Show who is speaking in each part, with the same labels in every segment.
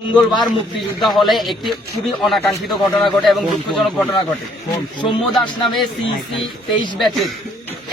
Speaker 1: মঙ্গলবার মুক্তিযোদ্ধা হলে একটি খুবই অনাকাঙ্ক্ষিত ঘটনা ঘটে এবং দুঃখজনক ঘটনা ঘটে। সৌম্য দাস নামে সিইসি তেইশ ব্যাচের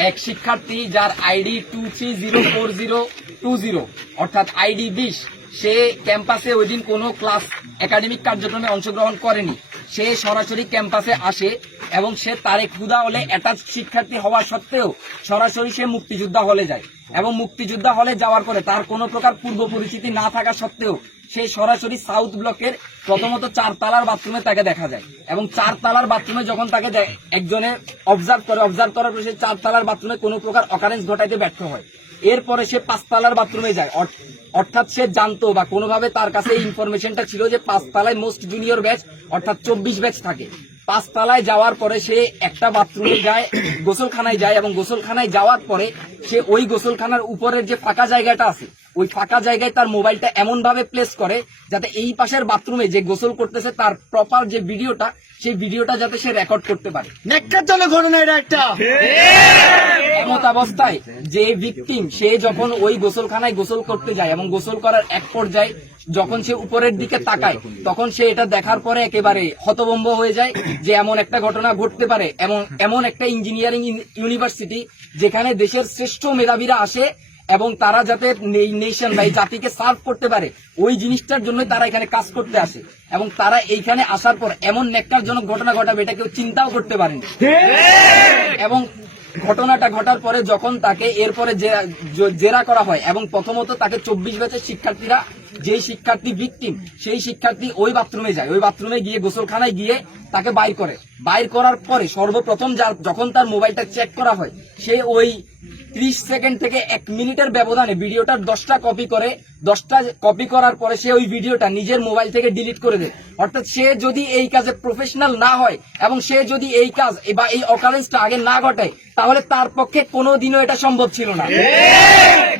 Speaker 1: এক শিক্ষার্থী যার ID two three zero four zero two zero অর্থাৎ আইডি বিশ সে ক্যাম্পাসে ওই দিন কোনো ক্লাস একাডেমিক কার্যক্রমে অংশগ্রহণ করেনি। সে সরাসরি ক্যাম্পাসে আসে এবং সে তারেক হুদা হলে অ্যাটাচ শিক্ষার্থী হওয়া সত্ত্বেও সরাসরি সে মুক্তিযোদ্ধা হলে যায় এবং মুক্তিযোদ্ধা হলে যাওয়ার পরে তার কোনো প্রকার পূর্ব পরিচিতি না থাকা সত্ত্বেও সে সরাসরি সাউথ ব্লকের প্রথমত চার তালার বাথরুমে তাকে দেখা যায় এবং চার তালার বাথরুমে যখন তাকে একজনে অবজার্ভ করে অবজার্ভ করার পর সে চার তালার বাথরুমে কোনো প্রকার অকারেন্স ঘটাইতে ব্যর্থ হয়। এরপরে সে পাঁচতলার বাথরুমে যায়। অর- অর্থাৎ সে জানতো বা কোনোভাবে তার কাছে এই ইনফরমেশনটা ছিল যে পাঁচতলায় মোস্ট জুনিয়র ব্যাচ অর্থাৎ চব্বিশ ব্যাচ থাকে। পাঁচতলায় যাওয়ার পরে সে একটা বাথরুমে যায় গোসলখানায় যায় এবং গোসলখানায় যাওয়ার পরে সে ওই গোসলখানার উপরের যে ফাঁকা জায়গাটা আছে ওই ফাঁকা জায়গায় তার মোবাইলটা এমন ভাবে প্লেস করে যাতে এই পাশের বাথরুমে যে গোসল করতেছে তার প্রপার যে ভিডিওটা সেই ভিডিওটা যাতে সে রেকর্ড করতে পারে।
Speaker 2: ঘটনা এটা একটা।
Speaker 1: এমত অবস্থায় যে ভিকটিম সে যখন ওই গোসলখানায় গোসল করতে যায় এবং গোসল করার এক পর্যায়ে যখন সে উপরের দিকে তাকায় তখন সে এটা দেখার পরে একেবারে হতভম্ব হয়ে যায় যে এমন একটা ঘটনা ঘটতে পারে। এমন এমন একটা ইঞ্জিনিয়ারিং ইউনিভার্সিটি যেখানে দেশের শ্রেষ্ঠ মেধাবীরা আসে এবং তারা যাতে নেশন বা এই জাতিকে সার্ভ করতে পারে ওই জিনিসটার জন্য তারা এখানে কাজ করতে আসে। এবং তারা এইখানে আসার পর এমন নেককারজনক ঘটনা ঘটাবে এটা কেউ চিন্তাও করতে পারেনি। এবং ঘটনাটা ঘটার পরে যখন তাকে এরপরে জেরা করা হয় এবং প্রথমত তাকে চব্বিশ ব্যাচের শিক্ষার্থীরা যেই শিক্ষার্থী ভিকটিম সেই শিক্ষার্থী ওই বাথরুমে যায়। ওই বাথরুমে গিয়ে গোসলখানায় গিয়ে তাকে বাইর করে। বাইর করার পরে সর্বপ্রথম যখন তার মোবাইলটা চেক করা হয়, সে ওই ত্রিশ সেকেন্ড থেকে এক মিনিটের ব্যবধানে ভিডিওটার দশটা কপি করে, দশটা কপি করার পরে সে ওই ভিডিওটা নিজের মোবাইল থেকে ডিলিট করে দেয়। অর্থাৎ সে যদি এই কাজে প্রফেশনাল না হয় এবং সে যদি এই কাজ বা এই অকারেন্সটা আগে না ঘটায়, তাহলে তার পক্ষে কোনোদিনও এটা সম্ভব ছিল না।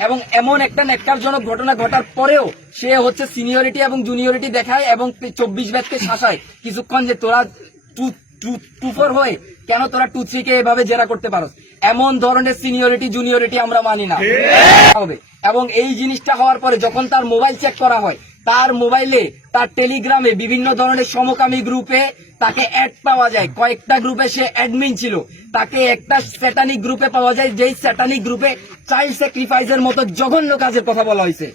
Speaker 1: এবং এমন একটা নেককারজনক ঘটনা ঘটার পরেও সে হচ্ছে সিনিয়রিটি এবং জুনিয়রিটি দেখায় এবং চব্বিশ ব্যাচকে শাসায়। কিছুক্ষণ যে তোরা টু টু ফোর হয়ে কেন তোরা টু থ্রি কে এভাবে জেরা করতে পারো এমন ধরনের সিনিয়রিটি জুনিয়রিটি আমরা মানি না। হবে। এবং এই জিনিসটা হওয়ার পরে যখন তার মোবাইল চেক করা হয় তার মোবাইলে তার টেলিগ্রামে বিভিন্ন ধরনের সমকামী গ্রুপে তাকে অ্যাড পাওয়া যায়। কয়েকটা গ্রুপে সে অ্যাডমিন ছিল। তাকে একটা স্যাটানিক গ্রুপে পাওয়া যায় যেই স্যাটানিক গ্রুপে চাইল্ড স্যাক্রিফাইসের মতো জঘন্য কাজের কথা বলা হয়েছে।